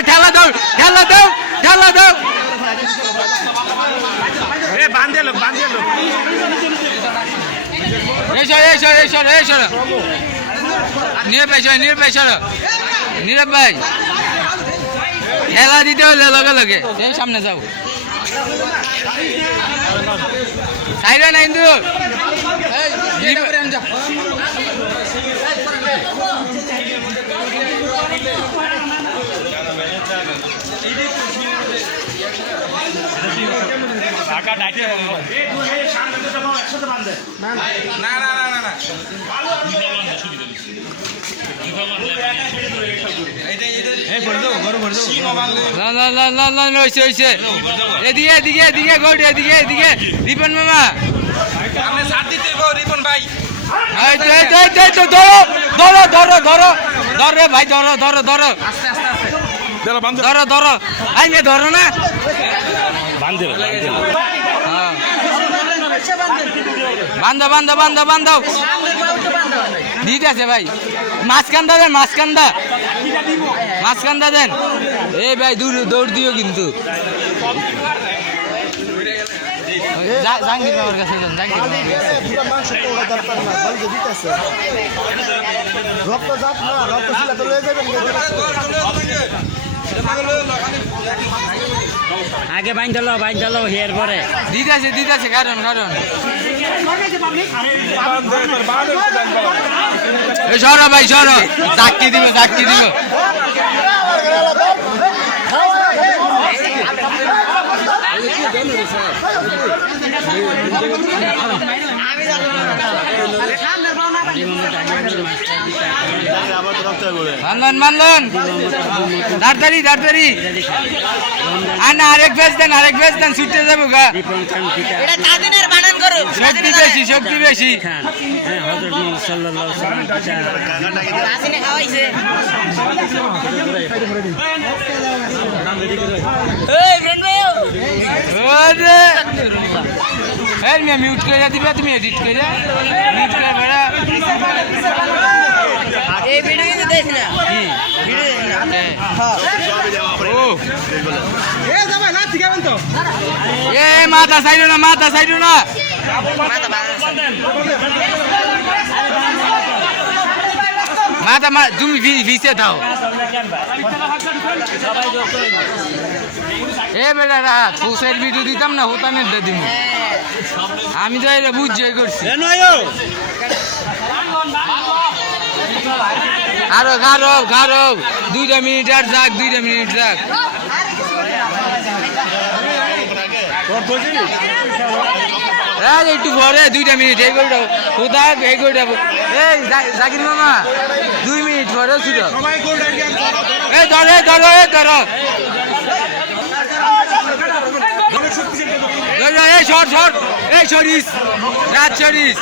ঠেলা দাও ঠেলা দাও ঠেলা দাও বান্ধে লোক নীরব ভাই খেলা দিতে হলে লগে লগে সামনে যাও সাইডে না কিন্তু এদিকে এদিকে এদিকে গোট এদিকে এদিকে রিপন মামা ধরো ধরো ধরো ধরো ভাই ধরো ধরো ধরো ধরো ধরো আই মে ধরো না বান্ধব বান্ধব বান্ধব বান্ধব দিতে আছে ভাই মাঝখানটা দেন মাঝখানটা দেন এই ভাই দৌড় দিও কিন্তু জাহাঙ্গীর বাবার কাছে যান আগে বাইন্ধালো হের পরে দিতেছে কারণ সরো ভাই সরো চাকরি দিব মানলেন তাড়াতাড়ি আরেক বেশ দেন ছুটতে যাবো গা শক্তি বেশি মিউট করে দিবে তুমি এডিট করে মিউট করে বেড়া এই ভিডিও কিন্তু দেখ না মাথা সাইডো না মাথা তুমি ভিসে দাও বেটা রাত ফুসের ভিডিও দিতাম না হোতানের দিব আমি তো এটা বুঝে করছি আরো গারো 2 মিনিট আর যাক 2 মিনিট যাক একটু পরে 2 মিনিট এই করে কোথায় এই করে এই জাকির মামা 2 মিনিট পরে ছিল এই ধরো এই শর্ট এই সরিস রাত সরিস